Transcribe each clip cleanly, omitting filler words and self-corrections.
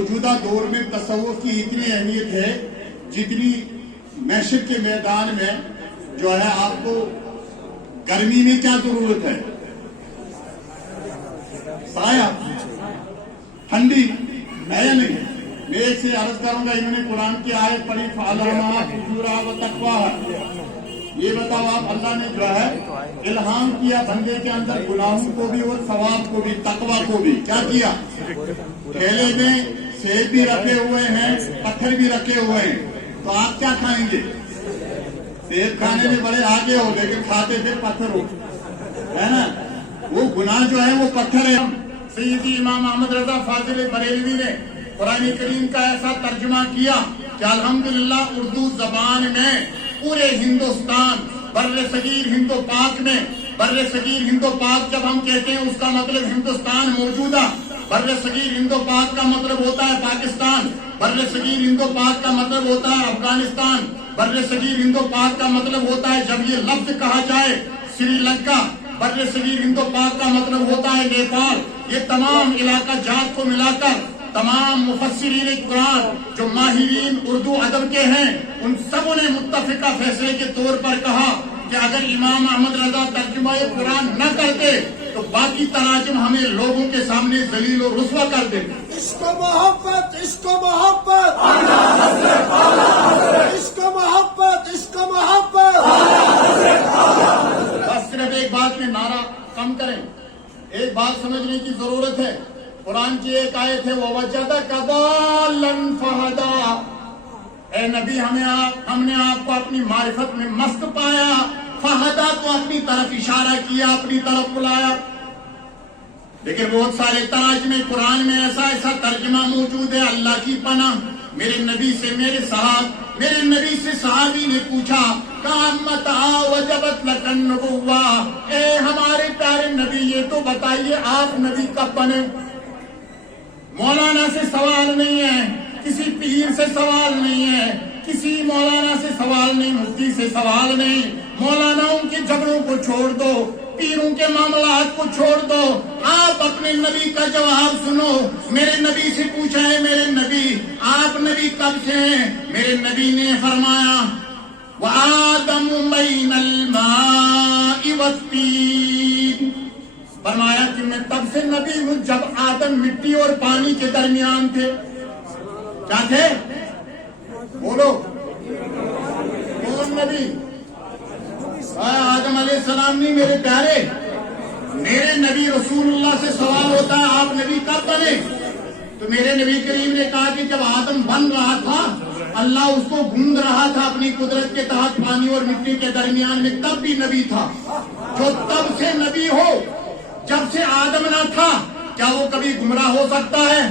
मौजूदा दौर में तसव्वुफ की इतनी अहमियत है जितनी महशर के मैदान में जो है आपको गर्मी में क्या जरूरत है, साया, ठंडी है या नहीं। मैं एक से अर्ज करूंगा, इन्होंने कुरान की आयत पढ़ी फ़अल्हमा फुजूरहा व तक़वाहा। ये बताओ आप, अल्लाह ने जो है इल्हाम किया बंदे के अंदर गुनाहों को भी और सवाब को भी, तकवा को भी। क्या किया? ठेले में सेब भी रखे हुए हैं, पत्थर भी रखे हुए हैं, तो आप क्या खाएंगे? सेब खाने में बड़े आगे हो, लेकिन खाते फिर पत्थर हो, है ना। वो गुनाह जो है वो पत्थर है। सैयदी इमाम अहमद रजा फाजिल बरेलवी ने कुरान करीम का ऐसा तर्जुमा किया कि अल्हम्दुलिल्लाह उर्दू जबान में पूरे हिंदुस्तान, बर्रे सगीर हिंदो पाक में, बर्रे सगीर हिंदो पाक जब हम कहते हैं उसका मतलब हिंदुस्तान मौजूदा, बर्रे सगीर हिंदो पाक का मतलब होता है पाकिस्तान, बर्रे सगीर हिंदो पाक का मतलब होता है अफगानिस्तान, बर्रे सगीर हिंदो पाक का मतलब होता है जब ये लफ्ज कहा जाए श्रीलंका, बर्रे सगीर हिंदो पाक का मतलब होता है नेपाल। ये तमाम इलाका जात को मिलाकर तमाम मुफस्सिरीन कुरान जो माहिरीन उर्दू अदब के हैं, उन सबों ने मुत्तफिका फैसले के तौर पर कहा कि अगर इमाम अहमद रजा तर्जुमा कुरान न करते तो बाकी तराजुम हमें लोगों के सामने जलील और रुस्वा कर देते। इसको मोहब्बत, इसको मोहब्बत, इसको मोहब्बत, इसको मोहब्बत। बस सिर्फ एक बात में नारा कम करें, एक बात समझने की जरूरत है। कुरान की एक आयत है ववजदक ज़ाल्लन फहदा। ए नबी, हमने आपको अपनी मारिफत में मस्त पाया, फहदा तो अपनी तरफ इशारा किया, अपनी तरफ बुलाया। लेकिन बहुत सारे तराजुमे कुरान में ऐसा तर्जुमा मौजूद है, अल्लाह की पनाह। मेरे नबी से सहाबी ने पूछा कामत वजबत लकन नबुव्वा, ए हमारे प्यारे नबी ये तो बताइए आप नबी कब बने। मौलाना से सवाल नहीं है, किसी पीर से सवाल नहीं है, किसी मौलाना से सवाल नहीं, मुफ्ती से सवाल नहीं। मौलानाओं के झगड़ों को छोड़ दो, पीरों के मामलात को छोड़ दो, आप अपने नबी का जवाब सुनो। मेरे नबी से पूछा है, मेरे नबी आप नबी कब से हैं? मेरे नबी ने फरमाया व आदम बैनल माइ वत्तीन, फरमाया कि मैं तब से नबी हूं जब आदम मिट्टी और पानी के दरमियान थे। क्या थे? बोलो, कौन नबी? आदम अलैहिस्सलाम नहीं मेरे प्यारे, मेरे नबी रसूलुल्लाह से सवाल होता है आप नबी कब बने? तो मेरे नबी करीम ने कहा कि जब आदम बन रहा था, अल्लाह उसको गूंद रहा था अपनी कुदरत के तहत पानी और मिट्टी के दरमियान में, तब भी नबी था। जो तब से नबी हो जब से आदम ना था, क्या वो कभी गुमराह हो सकता है?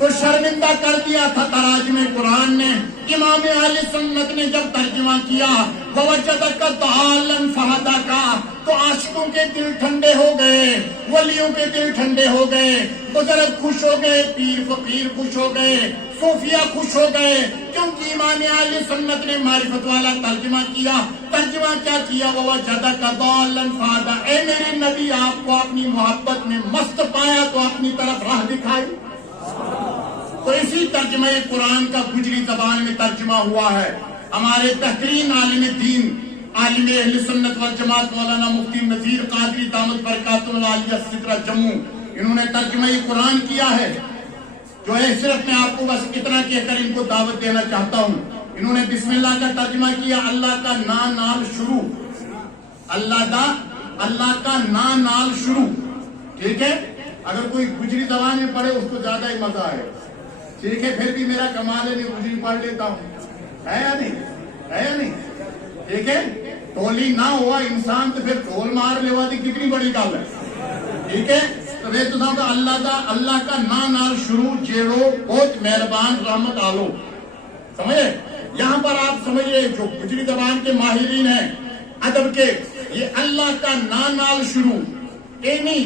तो शर्मिंदा कर दिया था तराजुमे कुरान ने। इमाम अहले सुन्नत ने जब तर्जुमा किया ववजदक ज़ाल्लन फहदा का, तो आशिकों के दिल ठंडे हो गए, वलियों के दिल ठंडे हो गए, बुजुर्ग खुश हो गए, पीर फकीर खुश हो गए, सूफिया खुश हो गए, क्योंकि इमाम अहले सुन्नत ने मारिफत वाला तर्जुमा किया। तर्जुमा क्या किया? ववजदक ज़ाल्लन फहदा, ए मेरे नबी आपको अपनी मोहब्बत में मस्त पाया तो अपनी तरफ राह दिखाई। तो इसी तर्जुमे कुरान का गुजरी जबान में तर्जुमा हुआ है। हमारे बेहतरीन आलिम दीन, आलिम अहले सुन्नत वल जमात मौलाना मुफ्ती नज़ीर कादरी दामद बरकातुहुल आलिया सिदरा जम्मू, इन्होंने तर्जुमा कुरान किया है। जो है सिर्फ मैं आपको बस इतना कहकर इनको दावत देना चाहता हूँ। इन्होंने बिस्मिल्लाह का तर्जुमा किया, अल्लाह का नाल शुरू, अल्लाह का नाल शुरू। ठीक है, अगर कोई गुजरी जबान में पढ़े उसको ज्यादा ही मजा आए। ठीक है, फिर भी मेरा कमाल है, नहीं गुजरी पढ़ लेता हूँ, है या नहीं? है या नहीं? ठीक है, टोली ना हुआ इंसान तो फिर ढोल मार लेवा दी कितनी बड़ी गल है। ठीक है, तो वे तो अल्लाह का नाल शुरू जेड़ो बहुत मेहरबान रहमत आलो। समझे? यहाँ पर आप समझिए, जो गुजरी जबान के माहिरीन हैं अदब के, ये अल्लाह का नाल शुरू ए नहीं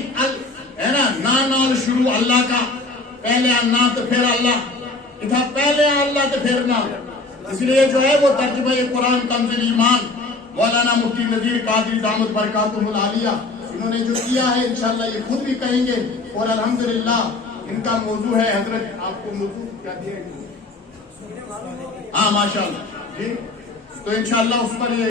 है ना, नाल शुरू अल्लाह का, पहले ना तो फिर अल्लाह, इधर पहले अल्लाह तो फिर ना। इसलिए जो है वो तर्जुमा कुरान तंज़ील ईमान मौलाना मुफ्ती नज़ीर कादरी दामद बरकातुहुल आलिया इन्होंने जो किया है, इंशाअल्लाह ये खुद भी कहेंगे और अल्हम्दुलिल्लाह ان کا موضوع ہے حضرت آپ کو موضوع کیا دیا ہے؟ ہاں ماشاءاللہ جی تو انشاءاللہ اس پر یہ